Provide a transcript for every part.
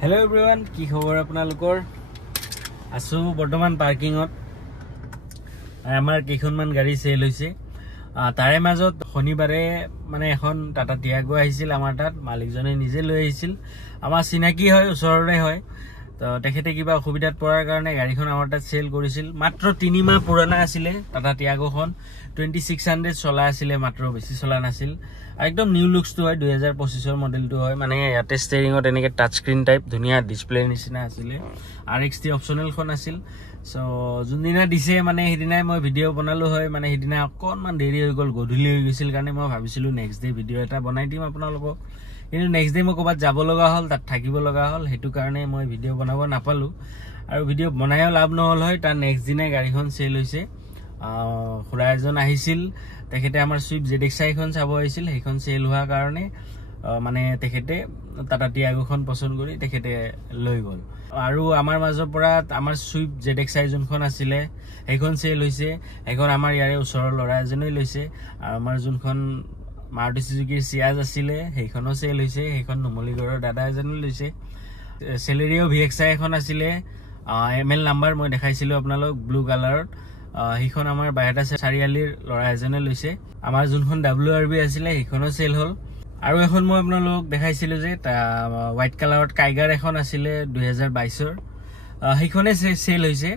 Hello everyone, কি খবৰ আপোনালোকৰ? আছো বৰ্তমান পাৰ্কিংত। আমাৰ কেইখনমান গাড়ী চেল হৈছে। তাৰে মাজত শনিবাৰে মানে এখন টাটা টিয়াগো আহিছিল আমাৰ তাত, মালিকজনে নিজে লৈ আহিছিল। আমাৰ চিনাকি হয়, ওচৰৰে হয়। তো তেখেতে কিবা অসুবিধাত পৰাৰ কাৰণে গাড়ীখন আমাৰ তাত চেল কৰিছিল। মাত্ৰ 3 মাহ পুৰণা আছিলে টাটা টিয়াগোখন, 2600 চলা আছিলে, মাত্ৰ বেছি চলা নাছিল। একদম নিউ লুকসটো হয়, 2025 মডেলটো হয়। মানে ইয়াতে ষ্টেৰিঙত এনেকে টাচ স্ক্ৰীন টাইপ ধুনীয়া ডিসপ্লে নিচিনা আছিলে। RXT অপচনেলখন আছিল। সো যোনদিনা দিছে মানে সেইদিনাই মই ভিডিঅ' বনালো হয়। মানে সেইদিনা অকণমান দেৰি হৈ গ'ল, গধূলি হৈ গৈছিল কাৰণে মই ভাবিছিলো নেক্সট ডে ভিডিঅ' এটা বনাই দিম আপোনালোকক। কিন্তু নেক্সট ডে মই ক'ৰবাত যাব লগা হ'ল, তাত থাকিব লগা হ'ল, সেইটো কাৰণে মই ভিডিঅ' বনাব নাপালো। আৰু ভিডিঅ' বনায়ও লাভ নহ'ল হয়। তাৰ নেক্সট দিনাই গাড়ীখন চেল হৈছে। খুৰা এজন আহিছিল, তেখেতে আমাৰ সুইফ্ট ZXi খন চাব আহিছিল। সেইখন চেল হোৱাৰ কাৰণে মানে তেখেতে টাটা টিয়াগোখন পছন্দ কৰি তেখেতে লৈ গ'ল। আৰু আমাৰ মাজৰ পৰা আমাৰ সুইফ্ট ZXi যোনখন আছিলে সেইখন চেল হৈছে। সেইখন আমাৰ ইয়াৰে ওচৰৰ ল'ৰা এজনেই লৈছে। আৰু আমাৰ যোনখন মাৰুতি সুজুকিৰ চিয়াজ আছিলে সেইখনো চেল হৈছে। সেইখন নুমলীগড়ৰ দাদা এজনে লৈছে। চেলেৰিও VXi এখন আছিলে, ML নাম্বাৰ মই দেখাইছিলো আপোনালোক, ব্লু কালাৰত। সেইখন আমাৰ বাইহাটা চাৰিআলিৰ ল'ৰা এজনে লৈছে। আমাৰ যোনখন WRV আছিলে সেইখনো চেল হ'ল। আৰু এখন মই আপোনালোক দেখাইছিলো যে হোৱাইট কালাৰত কাইগাৰ এখন আছিলে 2022ৰ, সেইখনে চেল হৈছে।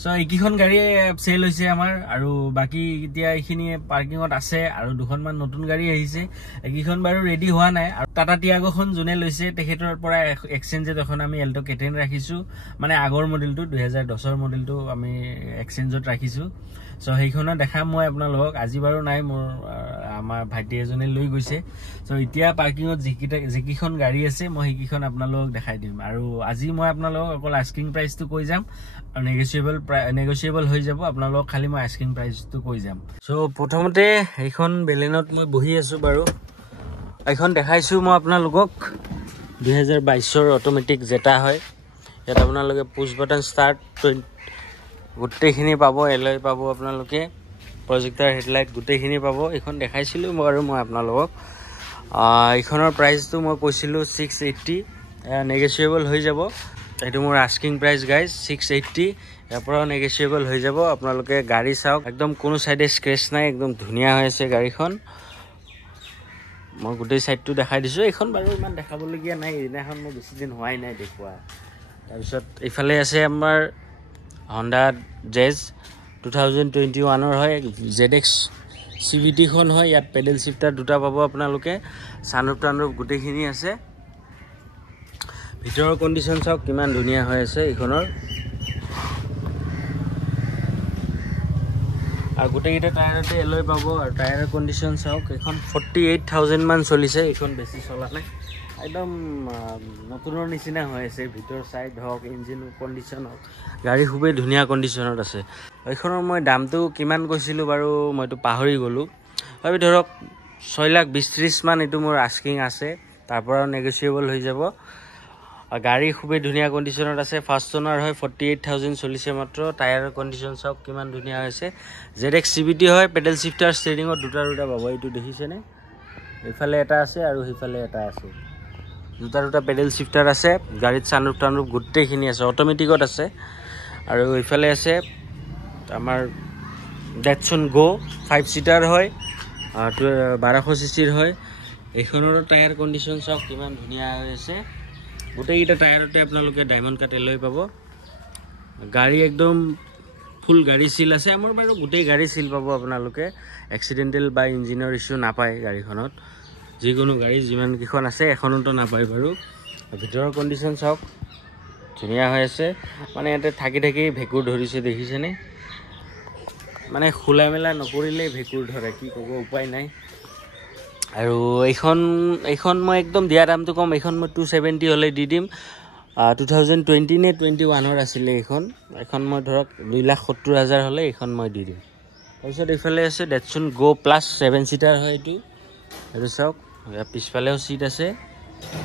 সো এইকেইখন গাড়ী চেল হৈছে আমাৰ। আৰু বাকী এতিয়া এইখিনি পাৰ্কিঙত আছে। আৰু দুখনমান নতুন গাড়ী আহিছে, এইকেইখন বাৰু ৰেডি হোৱা নাই। আৰু টাটা টিয়াগোখন যোনে লৈছে তেখেতৰ পৰা এক্সচেঞ্জত এখন আমি এল্টো K10 ৰাখিছো। মানে আগৰ মডেলটো 2010ৰ মডেলটো আমি এক্সচেঞ্জত ৰাখিছো। সো সেইখনো দেখাম মই আপোনালোকক। আজি বাৰু নাই, মোৰ আমাৰ ভাইটি এজনে লৈ গৈছে। সো এতিয়া পাৰ্কিঙত যিকেইখন গাড়ী আছে মই সেইকেইখন আপোনালোকক দেখাই দিম। আৰু আজি মই আপোনালোকক অকল আস্কিং প্ৰাইচটো কৈ যাম, আৰু নেগোচিয়েবল হৈ যাব। আপোনালোকক খালি মই আস্কিং প্ৰাইচটো কৈ যাম। সো প্ৰথমতে এইখন বেলেনত মই বহি আছো বাৰু। এইখন দেখাইছো মই আপোনালোকক, 2022ৰ অট'মেটিক জেটা হয়। ইয়াত আপোনালোকে পুছ বাটন ষ্টাৰ্ট গোটেইখিনি পাব, এলয় পাব, আপোনালোকে প্ৰজেক্টাৰ হেডলাইট গোটেইখিনি পাব। এইখন দেখাইছিলোঁ বাৰু মই আপোনালোকক। এইখনৰ প্ৰাইচটো মই কৈছিলোঁ 680, নেগোচিয়েবল হৈ যাব। এইটো মোৰ আস্কিং প্ৰাইচ গাইজ, 680। ইয়াৰ পৰাও নেগোচিয়েবল হৈ যাব। আপোনালোকে গাড়ী চাওক, একদম কোনো চাইডে স্ক্ৰেচ নাই, একদম ধুনীয়া হৈ আছে গাড়ীখন। মই গোটেই চাইডটো দেখাই দিছোঁ। এইখন বাৰু ইমান দেখাবলগীয়া নাই, এইদিনাখন মোৰ বেছি দিন হোৱাই নাই দেখুওৱা। তাৰপিছত এইফালে আছে আমাৰ হণ্ডা জেজ 2021ৰ হয়, ZX CVT-খন হয়। ইয়াত পেডেল শিফটাৰ দুটা পাব আপোনালোকে, চানৰুফ টানৰুফ গোটেইখিনি আছে। ভিতৰৰ কণ্ডিশ্যন চাওক কিমান ধুনীয়া হৈ আছে এইখনৰ। আৰু গোটেইকেইটা টায়াৰতে এলয় পাব। আৰু টায়াৰৰ কণ্ডিশ্যন চাওক, এইখন 48,000 মান চলিছে, এইখন বেছি চলা নাই, একদম নতুনৰ নিচিনা হৈ আছে। ভিতৰ চাইড হওক, ইঞ্জিন কণ্ডিশ্যন হওক, গাড়ী খুবেই ধুনীয়া কণ্ডিশ্যনত আছে। এইখনৰ মই দামটো কিমান কৈছিলোঁ বাৰু মইতো পাহৰি গ'লোঁ। ভাবি ধৰক 6,20,30 মান এইটো মোৰ আস্কিং আছে, তাৰ পৰাও নেগোচিয়েবল হৈ যাব। গাড়ী খুবেই ধুনীয়া কণ্ডিশ্যনত আছে, ফাৰ্ষ্ট অনাৰ হয়, 48,000 চলিছে মাত্ৰ। টায়াৰৰ কণ্ডিশ্যন চাওক কিমান ধুনীয়া হৈছে। ZX CVT হয়, পেডেল শিফটাৰ ষ্টেৰিঙত দুটা পাব। এইটো দেখিছেনে? এইফালে এটা আছে আৰু সেইফালে এটা আছে, দুটা পেডেল শিফটাৰ আছে। গাড়ীত চানৰুফ টানৰুফ গোটেইখিনি আছে, অট'মেটিকত আছে। আৰু এইফালে আছে আমাৰ ডেটছন গো 5 চিটাৰ হয়, 1200 CCৰ হয়। এইখনৰো টায়াৰ কণ্ডিশ্যন চাওক কিমান ধুনীয়া হৈ আছে। গোটেইকেইটা টায়াৰতে আপোনালোকে ডায়মণ্ড কাট এলয় পাব। গাড়ী একদম ফুল গাড়ী চিল আছে। আমাৰ বাৰু গোটেই গাড়ী চিল পাব আপোনালোকে, এক্সিডেণ্টেল বা ইঞ্জিনৰ ইছ্যু নাপায় গাড়ীখনত। যিকোনো গাড়ী যিমান কেইখন আছে এখনতো নাপায় বাৰু। ভিতৰৰ কণ্ডিশ্যন চাওক ধুনীয়া হৈ আছে। মানে ইয়াতে থাকি ভেঁকুৰ ধৰিছে, দেখিছেনে? মানে খোলা মেলা নকৰিলেই ভেঁকুৰ ধৰে, কি ক'ব, উপায় নাই। আৰু এইখন মই একদম দিয়া দামটো কম। এইখন মই 270 হ'লে দি দিম। 2020 নে 21ৰ আছিলে এইখন মই ধৰক 2,70,000 হ'লে এইখন মই দি দিম। তাৰপিছত এইফালে আছে ডেটছন গো প্লাছ 7 চিটাৰ হয় এইটো চাওক। পিছফালেও চিট আছে,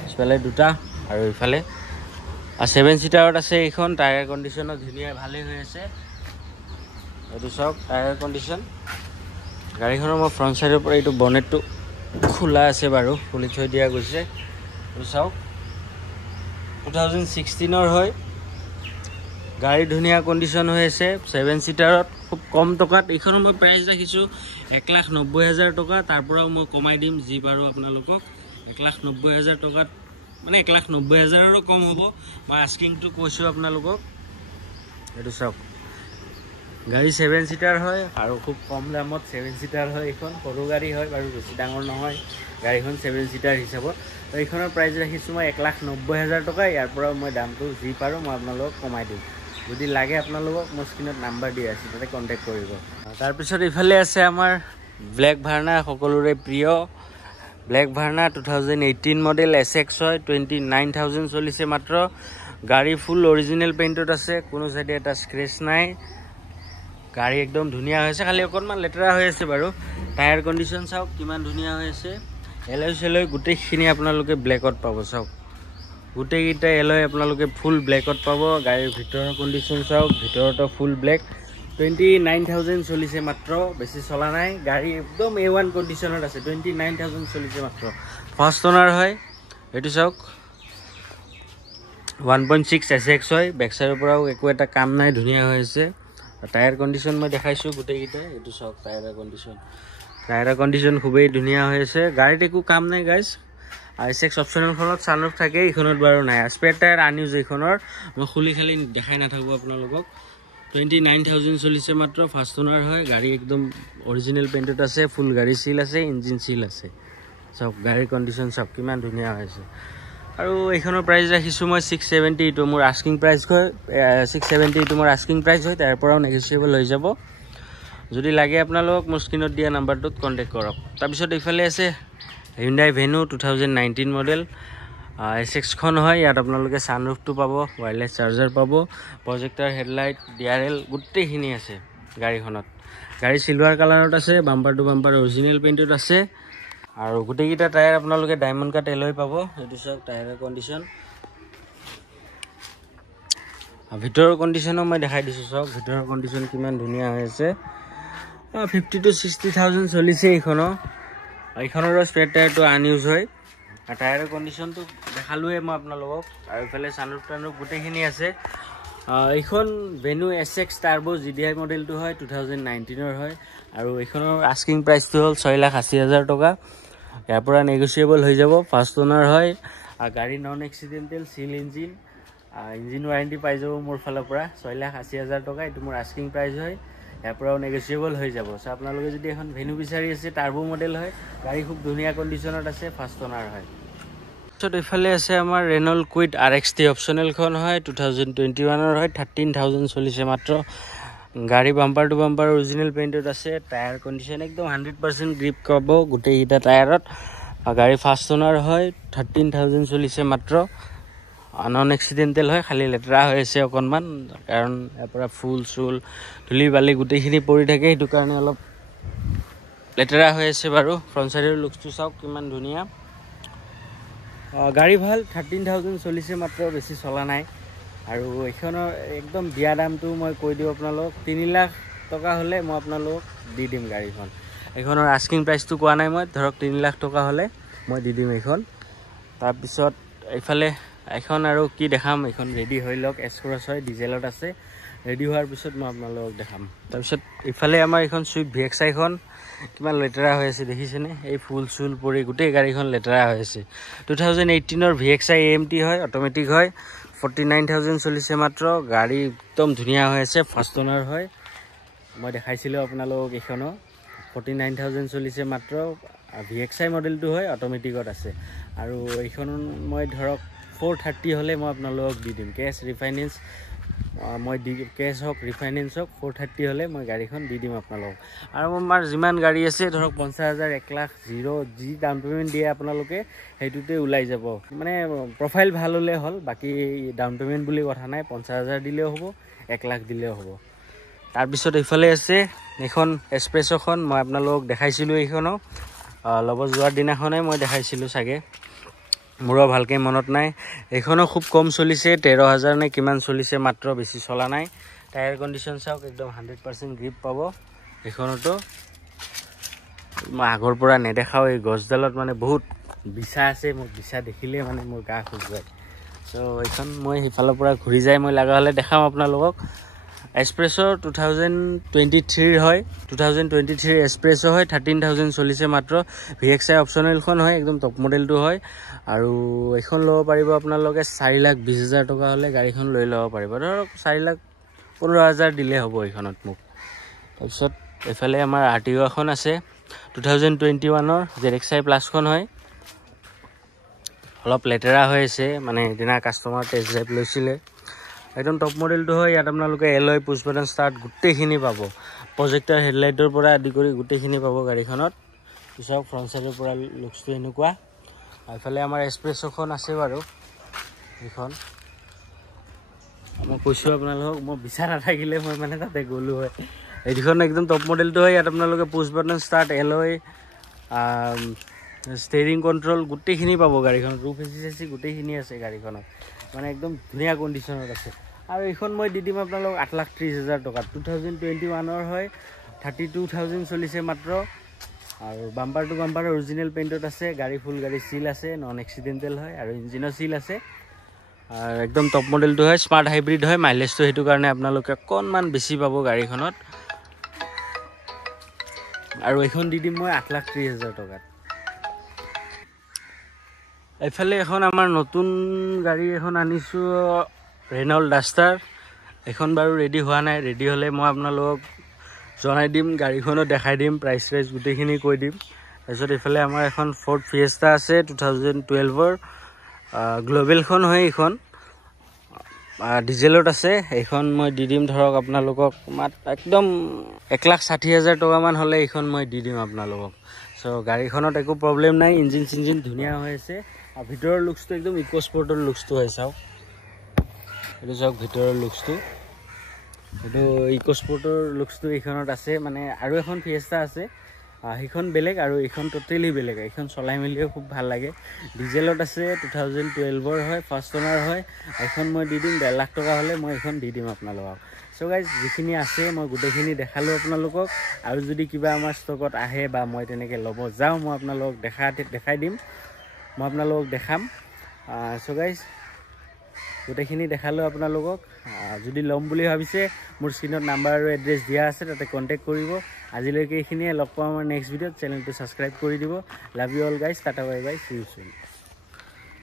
পিছফালে দুটা আৰু এইফালে 7 চিটাৰত আছে এইখন। টায়াৰ কণ্ডিশ্যনো ধুনীয়া ভালেই হৈ আছে। এইটো চাওক টায়াৰ কণ্ডিশ্যন। গাড়ীখনৰ মই ফ্ৰণ্ট চাইডৰ পৰা এইটো বনেটটো খোলা আছে বাৰু, খুলি থৈ দিয়া গৈছে। এইটো চাওক 2016 হয় গাড়ী ধুনীয়া কণ্ডিশ্যন হৈ আছে 7 সিটাৰত খুব কম টকাত এইখনৰ মই প্ৰাইস ৰাখিছোঁ 1,90,000 টকা তাৰ পৰাও মই কমাই দিম যি পাৰো আপোনালোকক 1,90,000 টকাত মানে 1,90,000ৰো কম হ'ব মই আস্কিংটো কৈছোঁ আপোনালোকক এটো চাওক গাড়ী 7 সিটাৰ হয় আৰু খুব কম দামত 7 সিটাৰ হয় এইখন সৰু গাড়ী হয় বাৰু বেছি ডাঙৰ নহয় গাড়ীখন 7 সিটাৰ হিচাপত এইখনৰ প্ৰাইস ৰাখিছোঁ মই 1,90,000 টকা ইয়াৰ পৰাও মই দামটো যি পাৰো মই আপোনালোকক কমাই দিম যদি লাগে আপোনালোকক মোৰ স্ক্ৰিনত নাম্বাৰ দি আছে তাতে কন্টাক্ট কৰিব তাৰ পিছত ইফালে আছে আমাৰ ব্লেক ভাৰ্না সকলোৰে প্ৰিয় ব্লেক ভাৰ্না 2018 মডেল SX হয় 29,000 চলিছে মাত্ৰ গাড়ী ফুল অৰিজিনাল পেইন্টত আছে কোনো সাইডে এটা স্ক্ৰেচ নাই গাড়ী একদম ধুনীয়া হৈছে খালি অকনমান লেতেৰা হৈ আছে বাৰু টায়াৰ কন্ডিশন চাওক কিমান ধুনীয়া হৈ আছে এলয় সেলয় গুটেইখিনি আপোনালোকে ব্লেকত পাব চাওক গুটেইকিটা এলয় আপোনালোকে ফুল ব্লেকত পাব গাড়ীৰ ভিতৰৰ কন্ডিশন চাওক ভিতৰটো ফুল ব্লেক 29,000 চলিছে মাত্ৰ বেছি চলা নাই গাড়ী একদম A1 কন্ডিশনত আছে 29,000 চলিছে মাত্ৰ ফাৰ্স্ট ওনাৰ হয় এটো চাওক 1.6 SX হয় বেক সাইডৰ পৰাও একো এটা কাম নাই ধুনীয়া হৈ আছে টায়াৰ কন্ডিশন মই দেখাইছো গুটেইকিটা এটো চাওক টায়াৰ কন্ডিশন খুবেই ধুনীয়া হৈ আছে গাড়ীত একো কাম নাই গাইস SX অপশনৰ ফলত সানৰুফ থাকে ইখনত বাৰু নাই স্পেয়াৰ টায়াৰ আনিউজ ইখনৰ মই খুলি খালি দেখাই নাথাকো আপোনালোকক 29,000 চলিছে মাত্ৰ ফাৰ্স্ট ওনাৰ হয় গাড়ী একদম অৰিজিনাল পেইন্টত আছে ফুল গাড়ী সিল আছে ইঞ্জিন সিল আছে সব গাড়ীৰ কন্ডিশন সব কিমান ধুনীয়া হৈছে আৰু এইখনৰ প্ৰাইস ৰাখিছো মই 670 টো মোৰ আস্কিং প্ৰাইস হয় 670 টো মোৰ আস্কিং প্ৰাইস হয় তাৰ পৰাও নেগোশিয়েবল হৈ যাব যদি লাগে আপোনালোকক মোৰ স্ক্ৰিনত দিয়া নাম্বাৰটোত কন্টাক্ট কৰক তাৰ পিছত ইফালে আছে Hyundai Venue 2019 মডেল SX খন হয় ইয়াত আপোনালোকে সানৰুফটো পাব ওয়্যাৰলেছ চাৰ্জাৰ পাব প্ৰজেক্টৰ হেডলাইট DRL গুটেইখিনি আছে গাড়ীখনত গাড়ী সিলভাৰ কালাৰত আছে বাম্পাৰ টু বাম্পাৰ অৰিজিনাল পেইন্টত আছে আৰু গুটেইকিটা টায়াৰ আপোনালোকে ডায়মণ্ড কাট এলয় পাব এটো সব টায়াৰৰ কন্ডিশন ভিতৰৰ কন্ডিশনো মই দেখাই দিছো সব ভিতৰৰ কন্ডিশন কিমান ধুনীয়া হৈ আছে 50 to 60,000 চলিছে এইখনৰ স্পেয়াৰ টায়াৰটো আনইউজ হয় টায়াৰৰ কন্ডিশনটো দেখালোৱে মই আপোনালোকক আৰু ইফালে সানৰুফ টানৰুফ গুটেইখিনি আছে এইখন Venue SX টাৰ্বো GDI মডেলটো হয় 2019 ৰ হয় আৰু এইখনৰ আস্কিং প্ৰাইসটো হ'ল 6,80,000 টকা ইয়াৰ পৰা নেগোশিয়েবল হৈ যাব ফাৰ্স্ট ওনাৰ হয় গাড়ী non accidental seal engine warranty পাই যাব মোৰ ফালৰ পৰা 6,80,000 টকা এটো মোৰ আস্কিং প্ৰাইস হয় ইয়াৰ পৰাও নেগোশিয়েবল হৈ যাব সো আপোনালোকে যদি এখন Venue বিচাৰি আছে টাৰ্বো মডেল হয় গাড়ী খুব ধুনীয়া কন্ডিশনত আছে ফাৰ্স্ট ওনাৰ হয় তো ইফালে আছে আমাৰ Renault Kwid RXT অপশনাল খন হয় 2021 ৰ হয় 13,000 চলিছে মাত্ৰ গাড়ী বাম্পাৰ টু বাম্পাৰ অৰিজিনাল পেইন্টত আছে টায়াৰ কন্ডিশন একদম 100% গ্ৰিপ পাব গুটেইকিটা টায়াৰত গাড়ী ফাৰ্স্ট ওনাৰ হয় 13,000 চলিছে মাত্ৰ নন এক্সিডেন্টাল হয় খালি লেতেৰা হৈ আছে অকনমান কাৰণ ইয়াৰ পৰা ফুল চুল ধুলি বালি গুটেইখিনি পৰি থাকে হেতু কাৰণে অলপ লেতেৰা হৈ আছে বাৰু ফ্ৰন্ট সাইডৰ লুকটো চাওক কিমান ধুনীয়া গাড়ী ভাল 13,000 চলিছে মাত্ৰ বেছি চলা নাই আৰু এইখনৰ একদম দিয়া দামটো মই কৈ দিও আপোনালোক 3 লাখ টকা হলে মই আপোনালোক দি দিম গাড়ীখন এইখনৰ আস্কিং প্ৰাইসটো কোৱা নাই মই ধৰক 3 লাখ টকা হলে মই দি দিম এইখন তাৰ পিছত ইফালে এখন আৰু কি দেখাম এখন ৰেডি হৈ লক S-Cross হয় ডিজেলত আছে ৰেডি হোৱাৰ পিছত মই আপোনালোকক দেখাম তাৰ পিছত ইফালে আমাৰ এখন Swift VXI খন কিমান লেতেৰা হৈ আছে দেখিছেনে এই ফুল চুল পৰি গুটেই গাড়ীখন লেতেৰা হৈ আছে 2018 ৰ VXI AMT হয় অটোমেটিক হয় 49,000 চলিছে মাত্ৰ গাড়ী একদম ধুনীয়া হৈ আছে ফাৰ্স্ট ওনাৰ হয় মই দেখাইছিলো আপোনালোকক এইখনো 49,000 চলিছে মাত্ৰ VXI মডেলটো হয় অটোমেটিকত আছে আৰু এইখন মই ধৰক 430 হলে মই আপোনালোকক দি দিম কেছ ৰিফাইনেন্স মই দি কেছ হক ৰিফাইনেন্স হক 430 হলে মই গাড়ীখন দি দিম আপোনালোকক আৰু আমাৰ যিমান গাড়ী আছে ধৰক 50,000 1 লাখ 0 জি ডাউন পেমেন্ট দিয়ে আপোনালোকে হেতুতে উলাই যাব মানে প্ৰফাইল ভাল হলে হল বাকি ডাউন পেমেন্ট বুলি কথা নাই 50,000 দিলেও হ'ব 1 লাখ দিলেও হ'ব তাৰ পিছত ইফালে আছে এখন এক্সপ্ৰেছো খন মই আপোনালোকক দেখাইছিলো এইখনো লব যোৱাৰ দিনাখনে মই দেখাইছিলো সাগে মোৰো ভালকে মনত নাই এইখনো খুব কম চলিছে 13,000 নে কিমান চলিছে মাত্ৰ বেছি চলা নাই টায়াৰ কন্ডিশন চাওক একদম 100% গ্ৰিপ পাব এইখনটো মই আগৰ পৰা নেদেখাও এই গছডালত মানে বহুত বিছা আছে মোক বিছা দেখিলে মানে মোৰ গা খুজবাই সো এইখন মই সিফালৰ পৰা ঘূৰি যাই মই লগা হ'লে দেখাম আপোনালোকক এক্সপ্ৰেছৰ 2023 হয় 2023 এক্সপ্ৰেছ হয় 13,000 চলিছে মাত্ৰ VXI অপচনেলখন হয় একদম টপ মডেলটো হয় আৰু এইখন ল'ব পাৰিব আপোনালোকে 4,20,000 টকা হ'লে গাড়ীখন লৈ ল'ব পাৰিব ধৰক 4,15,000 দিলে হ'ব এইখনত মোক তাৰপিছত এফালে আমাৰ RTO এখন আছে 2021ৰ ZXI প্লাছখন হয় অলপ লেটেৰা হৈ আছে মানে দিনা কাস্টমাৰ টেষ্ট ড্ৰাইভ লৈছিলে একদম টপ মডেলটো হয় ইয়াত আপোনালোকে এলয় পুশ বাটন ষ্টাৰ্ট গোটেইখিনি পাব প্ৰজেক্টৰ হেডলাইটৰ পৰা আদি কৰি গোটেইখিনি পাব গাড়ীখনত পিছক ফ্ৰণ্ট সাইডৰ পৰা লুকছটো এনেকুৱা আইফালে আমাৰ এক্সপ্ৰেছখন আছে বাৰু এইখন মই কৈছো আপোনালোকক মই বিচাৰা থাকিলে মই মানে তাতে গ'লো হয় এইখন একদম টপ মডেলটো হয় ইয়াত আপোনালোকে push button start alloy steering control গোটেইখিনি পাব গাড়ীখন ৰূফ এচি গোটেইখিনি আছে গাড়ীখনত মানে একদম ধুনীয়া কণ্ডিশ্যনত আছে আৰু এইখন মই দি দিম আপোনালোক 8,30,000 টকা 2021ৰ হয় 32,000 চলিছে মাত্ৰ আৰু বাম্পাৰ টু বাম্পাৰ অৰিজিনেল পেইণ্টত আছে গাড়ী ফুল গাড়ী সিল আছে নন এক্সিডেন্টেল হয় আৰু ইঞ্জিনৰ সিল আছে আৰু একদম টপ মডেলটো হয় স্মাৰ্ট হাইব্ৰিড হয় মাইলেজটো হেতু কাৰণে আপোনালোকে অকণমান বেছি পাব গাড়ীখনত আৰু এইখন দি দিম মই 8,30,000 টকাত এফালে এখন আমাৰ নতুন গাড়ী এখন আনিছো ৰেনল্ট ডাষ্টাৰ এখন বাৰু ৰেডি হোৱা নাই ৰেডি হ'লে মই আপোনালোকক জনাই দিম গাড়ীখনো দেখাই দিম প্ৰাইস ৰেঞ্জ গোটেইখিনি কৈ দিম তাৰপিছত এফালে আমাৰ এখন ফৰ্ড ফিয়েষ্টা আছে 2012ৰ গ্লোবেলখন হয় এইখন ডিজেলত আছে এইখন মই দি দিম ধৰক আপোনালোকক একদম 1,60,000 টকা মান হ'লে এইখন মই দি দিম আপোনালোকক সো গাড়ীখনত একো প্ৰবলেম নাই ইঞ্জিন ধুনীয়া হৈ আছে আৰু ভিতৰৰ লুকছটো একদম ইকো স্পৰ্টৰ লুকছটো হয় চাওক এইটো চাওক ভিতৰৰ লুকছটো এইটো ইকো স্পৰ্টৰ লুকছটো এইখনত আছে মানে আৰু এখন ফিয়েষ্টা আছে সেইখন বেলেগ আৰু এইখন টোটেলি বেলেগ এইখন চলাই মেলিও খুব ভাল লাগে ডিজেলত আছে 2012ৰ হয় ফাৰ্ষ্ট অনাৰ হয় এইখন মই দি দিম 1.5 লাখ টকা হ'লে মই এইখন দি দিম আপোনালোকক সো গাইজ যিখিনি আছে মই গোটেইখিনি দেখালোঁ আপোনালোকক আৰু যদি কিবা আমাৰ ষ্টকত আহে বা মই তেনেকৈ ল'ব যাওঁ মই আপোনালোকক দেখাই দিম মই আপোনালোকক দেখাম সো গাইজ গোটেইখিনি দেখালোঁ আপোনালোকক যদি ল'ম বুলি ভাবিছে মোৰ স্ক্ৰীনত নাম্বাৰ আৰু এড্ৰেছ দিয়া আছে তাতে কণ্টেক্ট কৰিব আজিলৈকে এইখিনিয়ে লগ পাম আমাৰ নেক্সট ভিডিঅ'ত চেনেলটো ছাবস্ক্ৰাইব কৰি দিব love you all guys tata bye bye C you soon